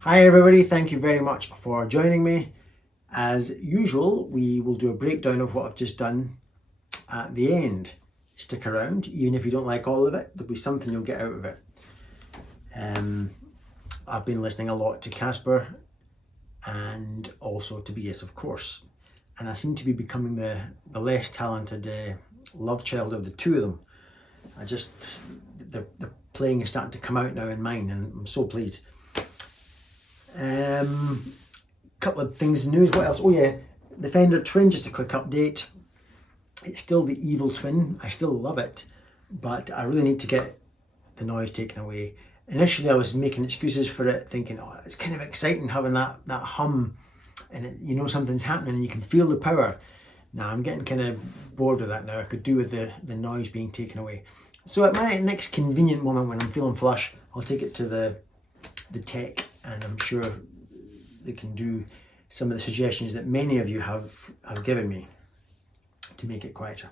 Hi everybody, thank you very much for joining me. As usual, we will do a breakdown of what I've just done at the end. Stick around, even if you don't like all of it, there'll be something you'll get out of it. I've been listening a lot to Casper and also Tobias, of course, and I seem to be becoming the less talented love child of the two of them. The playing is starting to come out now in mine, and I'm so pleased. Couple of things in the news. What else? Oh yeah, the Fender Twin, just a quick update. It's still the evil twin. I still love it, but I really need to get the noise taken away. Initially I was making excuses for it, thinking, oh, it's kind of exciting having that hum and you know something's happening and you can feel the power. Now I'm getting kind of bored with that now. I could do with the noise being taken away. So at my next convenient moment when I'm feeling flush, I'll take it to the tech, and I'm sure they can do some of the suggestions that many of you have given me to make it quieter.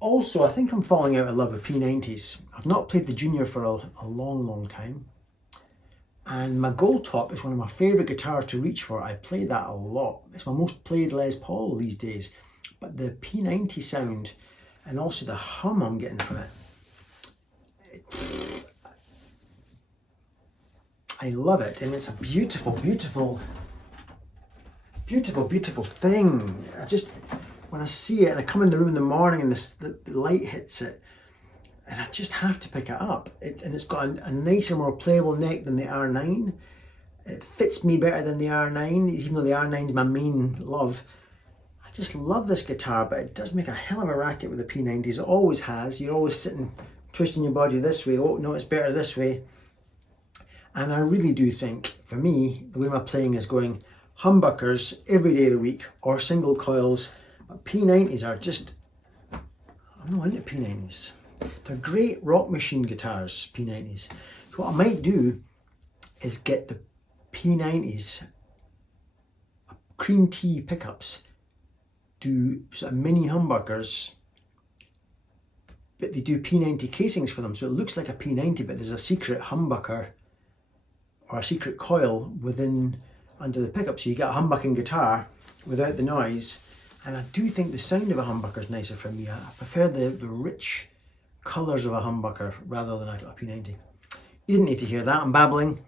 Also, I think I'm falling out of love with P90s. I've not played the Junior for a long time, and my Gold Top is one of my favourite guitars to reach for. I play that a lot. It's my most played Les Paul these days, but the P90 sound and also the hum I'm getting from it, I love it. I mean, it's a beautiful thing. When I see it and I come in the room in the morning and the light hits it, and I just have to pick it up. And it's got a nicer, more playable neck than the R9. It fits me better than the R9, even though the R9 is my main love. I just love this guitar, but it does make a hell of a racket with the P90s. It always has. You're always sitting, twisting your body this way. Oh, no, it's better this way. And I really do think, for me, the way my playing is going, humbuckers every day of the week or single coils, but P90s are just, I'm not into P90s. They're great rock machine guitars, P90s. So what I might do is get the P90s, cream tea pickups, do sort of mini humbuckers, but they do P90 casings for them. So it looks like a P90, but there's a secret humbucker or a secret coil under the pickup, so you get a humbucking guitar without the noise. And I do think the sound of a humbucker is nicer for me. I prefer the rich colours of a humbucker rather than a P90. You didn't need to hear that, I'm babbling,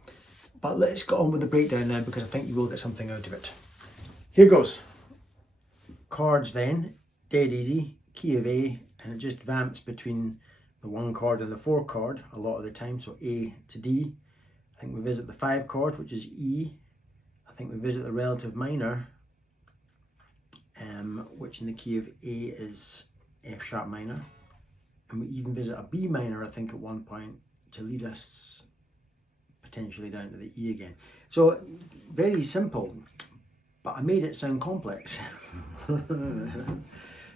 but let's get on with the breakdown now, because I think you will get something out of it. Here goes. Chords then, dead easy, key of A, and it just vamps between the 1 chord and the 4 chord a lot of the time, so A to D. I think we visit the 5 chord, which is E. I think we visit the relative minor, which in the key of A is F sharp minor. And we even visit a B minor, I think, at one point, to lead us potentially down to the E again. So very simple, but I made it sound complex.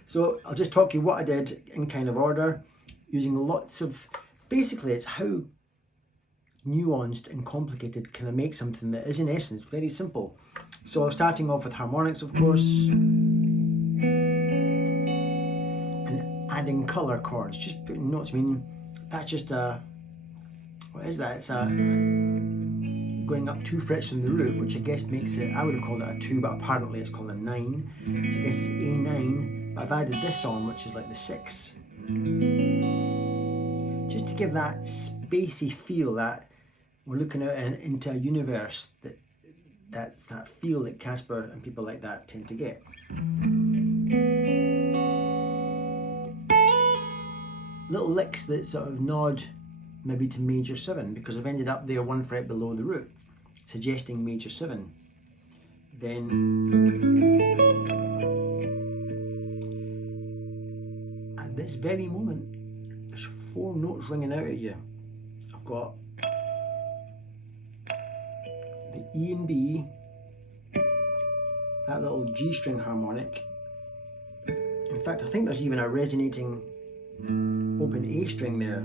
So I'll just talk you what I did in kind of order, using lots of, basically it's how nuanced and complicated can I make something that is in essence very simple. So starting off with harmonics, of course, and adding color chords, just putting notes. I mean, that's just a, what is that? It's a going up 2 frets from the root, which I guess makes it, I would have called it a 2, but apparently it's called a 9. So I guess it's A9, but I've added this on, which is like the 6. Just to give that spacey feel that we're looking out into a universe that's that feel that Casper and people like that tend to get. Little licks that sort of nod maybe to major 7, because I've ended up there 1 fret below the root, suggesting major 7. Then at this very moment, there's 4 notes ringing out at you. I've got the E and B, that little G string harmonic. In fact, I think there's even a resonating open A string there.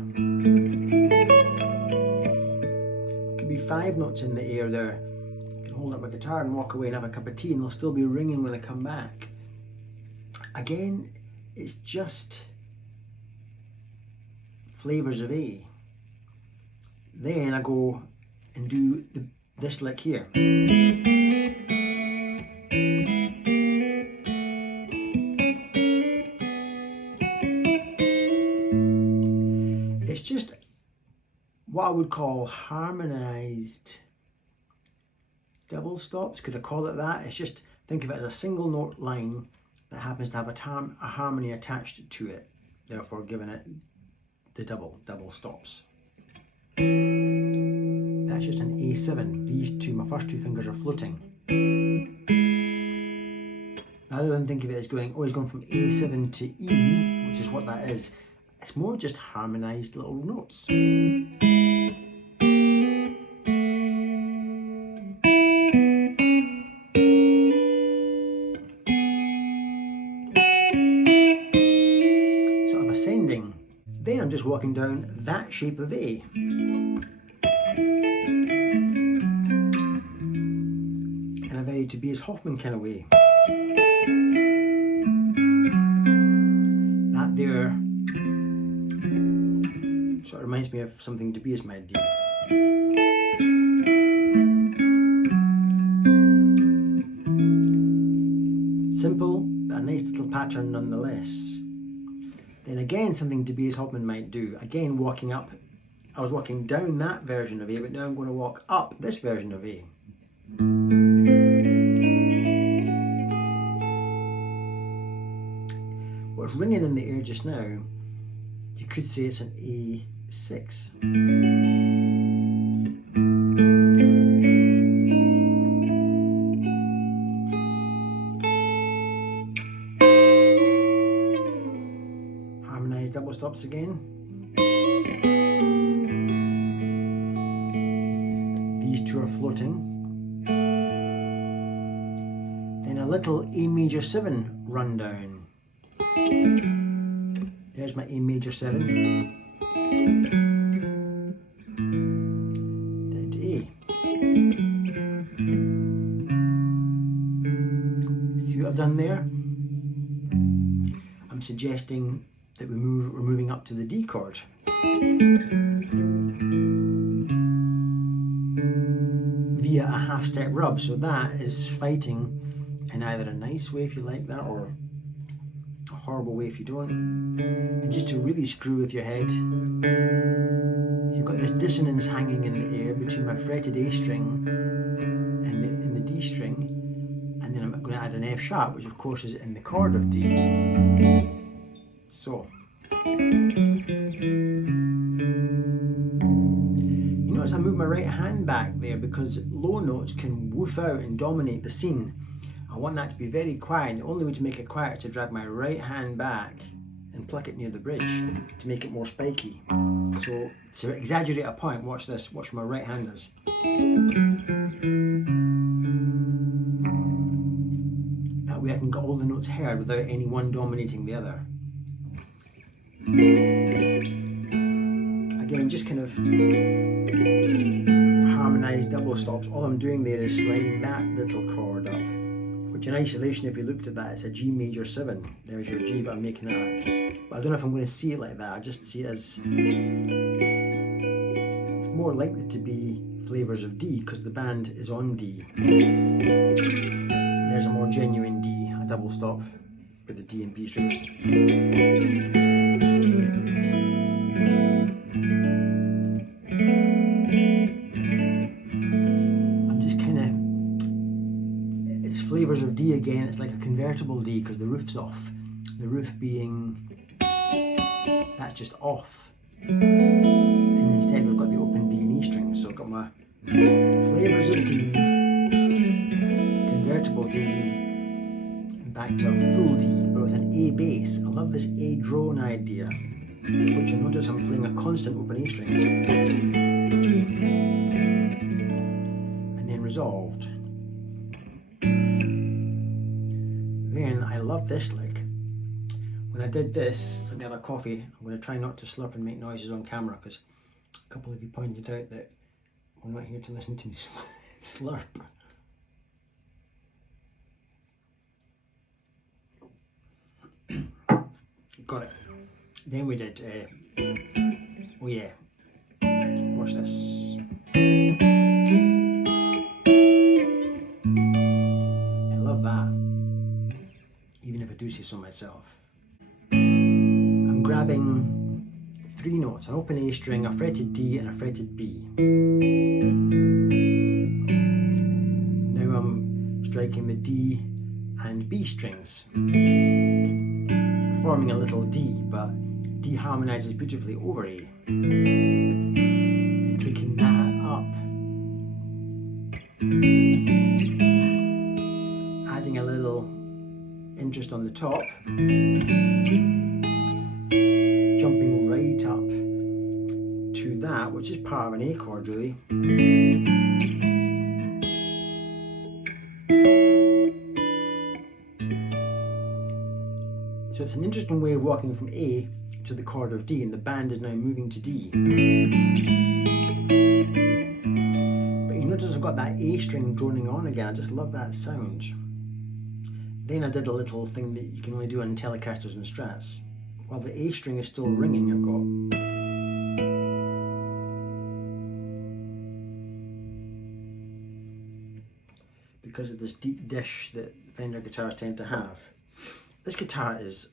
Could be 5 notes in the air there. I can hold up my guitar and walk away and have a cup of tea and they'll still be ringing when I come back. Again, it's just flavors of A. Then I go and do this lick here. It's just what I would call harmonized double stops. Could I call it that? It's just, think of it as a single note line that happens to have a harmony attached to it, therefore giving it the double stops. That's just an A7. These two, my first two fingers are floating. Rather than think of it as going, oh, he's going from A7 to E, which is what that is, it's more just harmonized little notes. Sort of ascending. Then I'm just walking down that shape of A. In a very Tobias Hoffmann kind of way. That there sort of reminds me of something Tobias might do. Simple, but a nice little pattern nonetheless. Then again, something Tobias Hoffmann might do. Again, walking up. I was walking down that version of A, but now I'm going to walk up this version of A. What's ringing in the air just now, you could say it's an A6. Harmonized double stops again. These two are floating. Then a little A major 7 rundown. There's my A major 7. Down to A. See what I've done there? I'm suggesting that we're moving up to the D chord. Via a half step rub, so that is fighting in either a nice way if you like that, or a horrible way if you don't. And just to really screw with your head, you've got this dissonance hanging in the air between my fretted A string and the D string, and then I'm going to add an F sharp, which of course is in the chord of D. So you notice I move my right hand back there because low notes can woof out and dominate the scene. I want that to be very quiet, and the only way to make it quiet is to drag my right hand back and pluck it near the bridge to make it more spiky. So to exaggerate a point, watch this, watch my right hand is. That way I can get all the notes heard without any one dominating the other. Again, just kind of harmonized double stops. All I'm doing there is sliding that little chord up, which in isolation, if you looked at that, it's a G major 7. There's your G, but I'm making it but I don't know if I'm going to see it like that. I just see it as, it's more likely to be flavors of D because the band is on D. There's a more genuine D, a double stop with the D and B strings. Flavors of D again. It's like a convertible D because the roof's off. The roof being, that's just off. And instead we've got the open B and E strings. So I've got my flavors of D, convertible D, and back to a full D, but with an A bass. I love this A drone idea, which you'll notice I'm playing a constant open A string. And then resolved. Then I love this lick. When I did this, let me have a coffee. I'm going to try not to slurp and make noises on camera because a couple of you pointed out that we're not here to listen to me slurp. Got it. Then we did, oh yeah, Watch this. I love that, even if I do say so myself. I'm grabbing 3 notes, an open A string, a fretted D and a fretted B. Now I'm striking the D and B strings, forming a little D, but D harmonizes beautifully over A. And taking that up, adding a little interest on the top, jumping right up to that, which is part of an A chord really. So it's an interesting way of walking from A to the chord of D, and the band is now moving to D. But you notice I've got that A string droning on again. I just love that sound. Then I did a little thing that you can only do on Telecasters and Strats. While the A string is still ringing, I've got because of this deep dish that Fender guitars tend to have. This guitar is,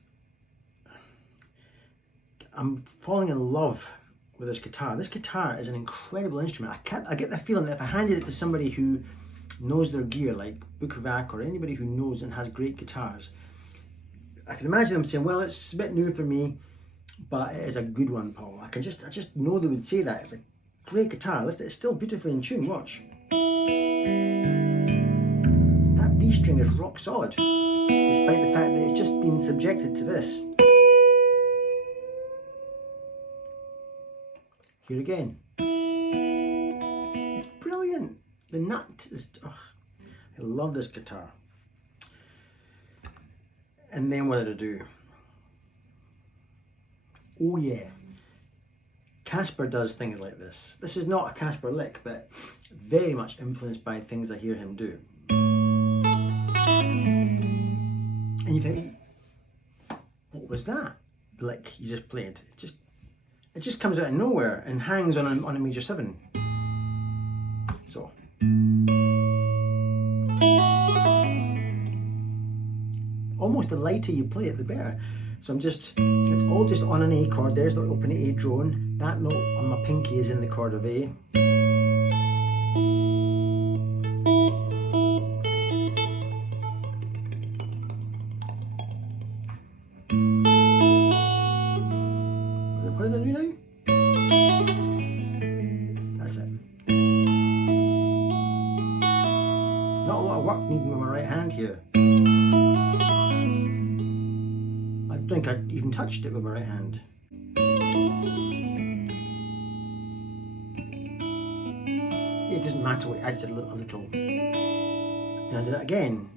I'm falling in love with this guitar. This guitar is an incredible instrument. I get the feeling that if I handed it to somebody who knows their gear, like Bukovac or anybody who knows and has great guitars, I can imagine them saying, well, it's a bit new for me, but it is a good one, Paul. I just know they would say that. It's a great guitar. Listen, it's still beautifully in tune, watch. That B string is rock solid, despite the fact that it's just been subjected to this. Here again. It's brilliant. The nut is, oh, I love this guitar. And then what did I do? Oh yeah, Casper does things like this. This is not a Casper lick, but very much influenced by things I hear him do. And you think, what was that lick you just played? It just comes out of nowhere and hangs on a major 7. So. Almost the lighter you play it, the better. So it's all just on an A chord. There's the open A drone. That note on my pinky is in the chord of A. What did I do now? That's it. Not a lot of work needed with my right hand here. I don't think I even touched it with my right hand. It doesn't matter what I added a little. Then I did it again.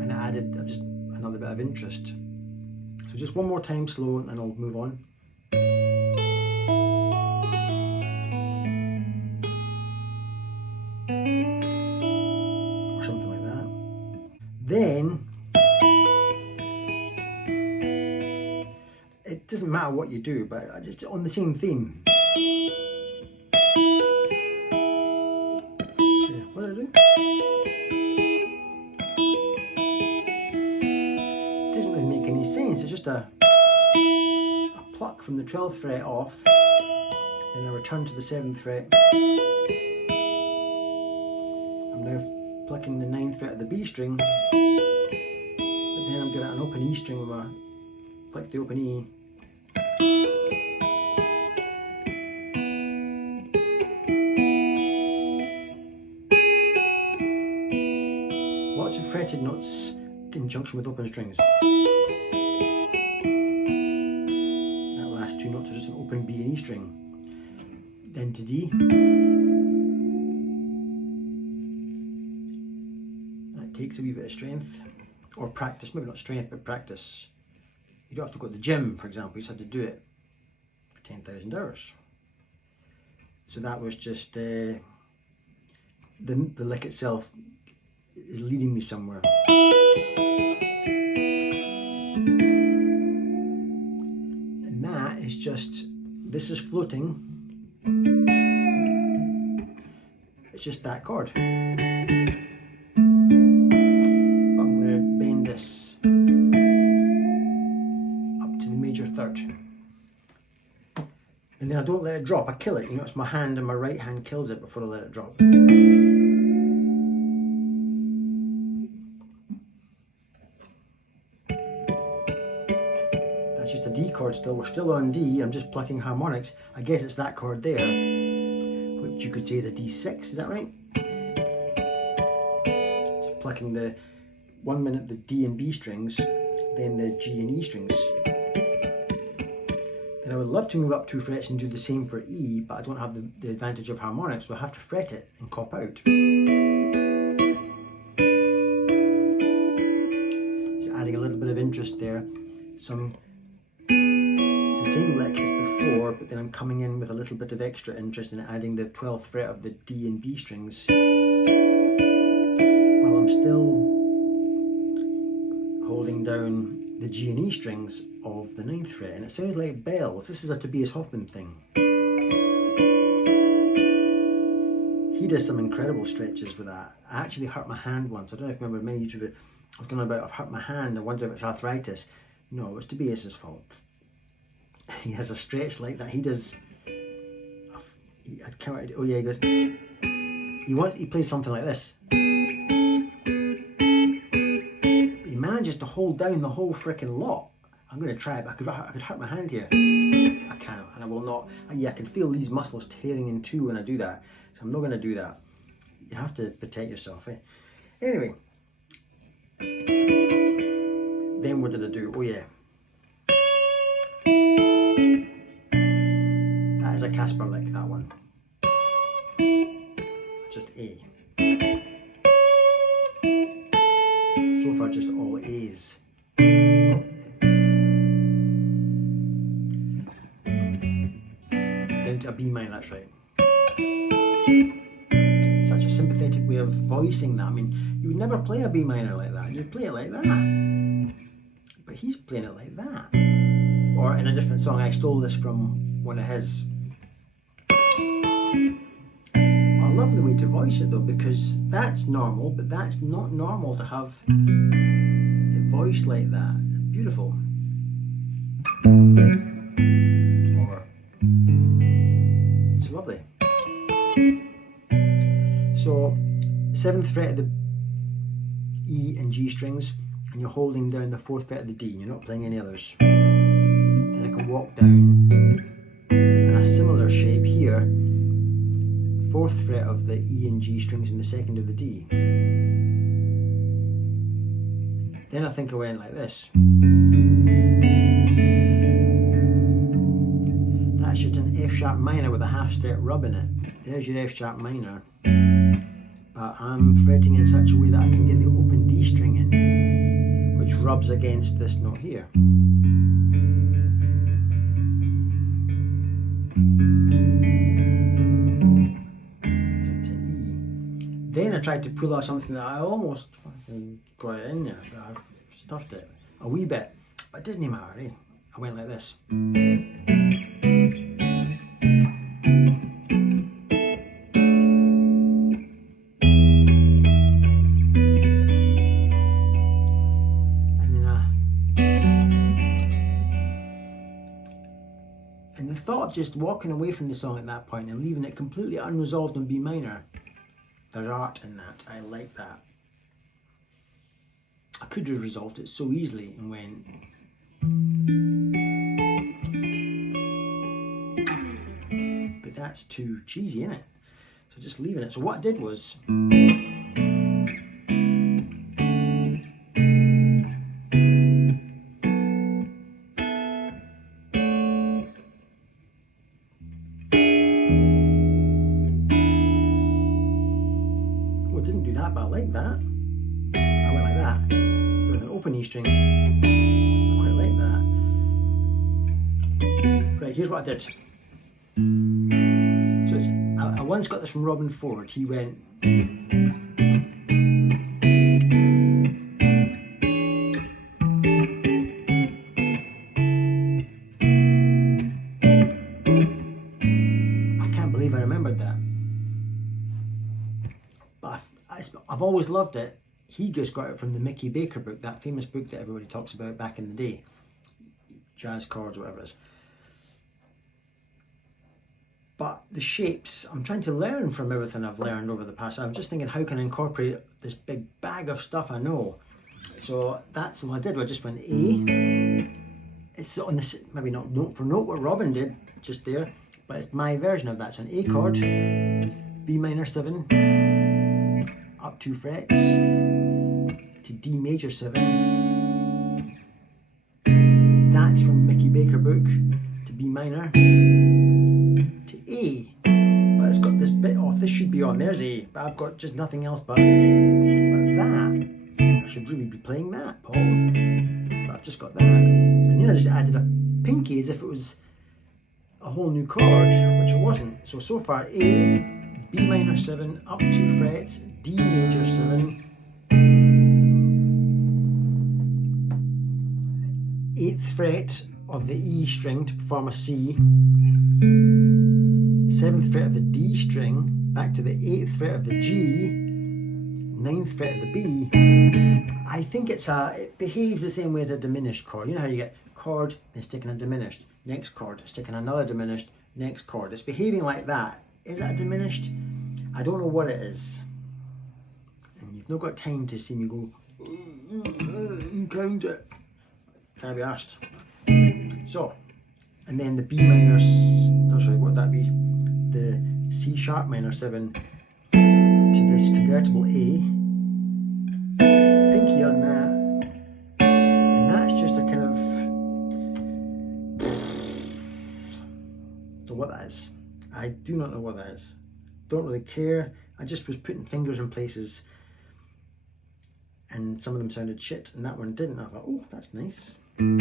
And I added just another bit of interest. So just one more time slow and I'll move on. Or something like that. Then, it doesn't matter what you do, but I just on the same theme. Yeah, what did I do? It doesn't really make any sense. It's just a pluck from the 12th fret off, then I return to the 7th fret. I'm now plucking the 9th fret of the B string, but then I'm giving it an open E string with my flick the open E. Lots of fretted notes in conjunction with open strings. That last 2 notes are just an open B and E string. Then to D. That takes a wee bit of strength, or practice, maybe not strength, but practice. You don't have to go to the gym, for example, you just had to do it for 10,000 hours. So that was just, the lick itself is leading me somewhere. And that is just, this is floating. It's just that chord. But I'm going to bend this up to the major third. And then I don't let it drop, I kill it. You know, it's my hand, and my right hand kills it before I let it drop. That's just a D chord still. We're still on D, I'm just plucking harmonics. I guess it's that chord there, which you could say is a D6, is that right? Just plucking the 1 minute the D and B strings, then the G and E strings. Then I would love to move up 2 frets and do the same for E, but I don't have the advantage of harmonics, so I have to fret it and cop out. Just adding a little bit of interest there. It's the same lick as before, but then I'm coming in with a little bit of extra interest in adding the 12th fret of the D and B strings, while I'm still holding down the G and E strings of the 9th fret, and it sounds like bells. This is a Tobias Hoffmann thing. He does some incredible stretches with that. I actually hurt my hand once. I don't know if you remember, many YouTubers, I was going about I've hurt my hand, I wonder if it's arthritis. No, it was Tobias's fault. He has a stretch like that. He does. I'd counted. Oh yeah, he goes. He plays something like this. He manages to hold down the whole freaking lot. I'm going to try it, but I could hurt my hand here. I can't, and I will not. Yeah, I can feel these muscles tearing in two when I do that. So I'm not going to do that. You have to protect yourself. Eh? Anyway. Then what did I do? Oh yeah. That is a Casper lick, that one. Just A. So far just all A's. Oh, yeah. Down to a B minor, that's right. Such a sympathetic way of voicing that. I mean, you would never play a B minor like that. You'd play it like that. But he's playing it like that. Or in a different song, I stole this from one of his. A lovely way to voice it though, because that's normal, but that's not normal to have it voiced like that. Beautiful. Or it's lovely. So 7th fret of the E and G strings, and you're holding down the 4th fret of the D, you're not playing any others. Then I can walk down in a similar shape here, 4th fret of the E and G strings and the 2nd of the D. Then I think I went like this. That's just an F sharp minor with a half step rub in it. There's your F sharp minor. But I'm fretting in such a way that I can get the open D string in, which rubs against this note here. Down to E. Then I tried to pull out something that I almost fucking got it in there, but I've stuffed it a wee bit. But it didn't matter, eh? I went like this. Just walking away from the song at that point and leaving it completely unresolved in B minor. There's art in that. I like that. I could have resolved it so easily and went. But that's too cheesy, isn't it? So just leaving it. So what I did was. But I like that. I went like that with an open E string. I quite like that. Right, here's what I did. So I once got this from Robin Ford. He went. always loved it. He just got it from the Mickey Baker book, that famous book that everybody talks about back in the day. Jazz chords, whatever it is. But the shapes, I'm trying to learn from everything I've learned over the past. I'm just thinking, how can I incorporate this big bag of stuff I know? So that's what I did. I just went A. It's on this, maybe not note for note what Robin did just there, but it's my version of that. So an A chord, B minor 7, up 2 frets, to D major 7. That's from the Mickey Baker book, to B minor, to A. But it's got this bit off. This should be on. There's A, but I've got just nothing else but that. I should really be playing that, Paul. But I've just got that. And then I just added a pinky as if it was a whole new chord, which it wasn't. So far, A, B minor 7, up 2 frets, D major 7, 8th fret of the E string to perform a C, 7th fret of the D string, back to the 8th fret of the G, 9th fret of the B. I think it behaves the same way as a diminished chord. You know how you get chord, then sticking a diminished, next chord, sticking another diminished, next chord. It's behaving like that. Is that a diminished? I don't know what it is. And you've not got time to see me go, count it. Can't be asked. So, and then the B minor, not sure what that be, the C sharp minor 7 to this convertible A, pinky on that, and that's just a kind of, don't know what that is. I do not know what that is. Don't really care. I just was putting fingers in places, and some of them sounded shit, and that one didn't. I thought, oh, that's nice. Then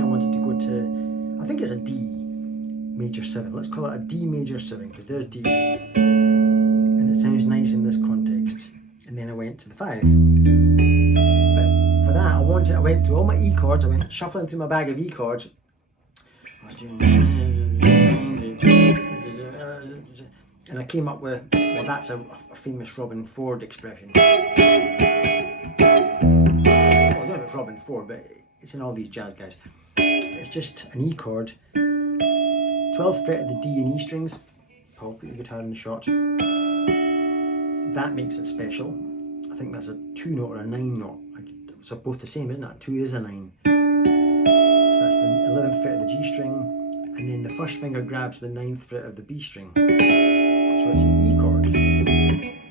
I wanted to go to, I think it's a D major 7. Let's call it a D major 7, because there's D, and it sounds nice in this context. And then I went to the 5. But for that, I went through all my E chords. I went shuffling through my bag of E chords. I was doing, and I came up with, well, that's a famous Robin Ford expression. Well, I don't know if it's Robin Ford, but it's in all these jazz guys. It's just an E chord, 12th fret of the D and E strings. Paul, put your guitar in the shot. That makes it special. I think that's a 2 note or a 9 note. So both the same, isn't it? 2 is a 9. So that's the 11th fret of the G string, and then the first finger grabs the 9th fret of the B string. So it's an E chord.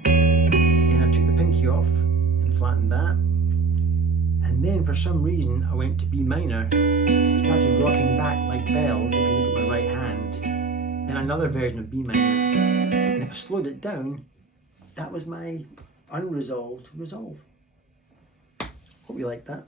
Then I took the pinky off and flattened that. And then for some reason I went to B minor, started rocking back like bells if you look at my right hand. Then another version of B minor. And if I slowed it down, that was my unresolved resolve. Hope you like that.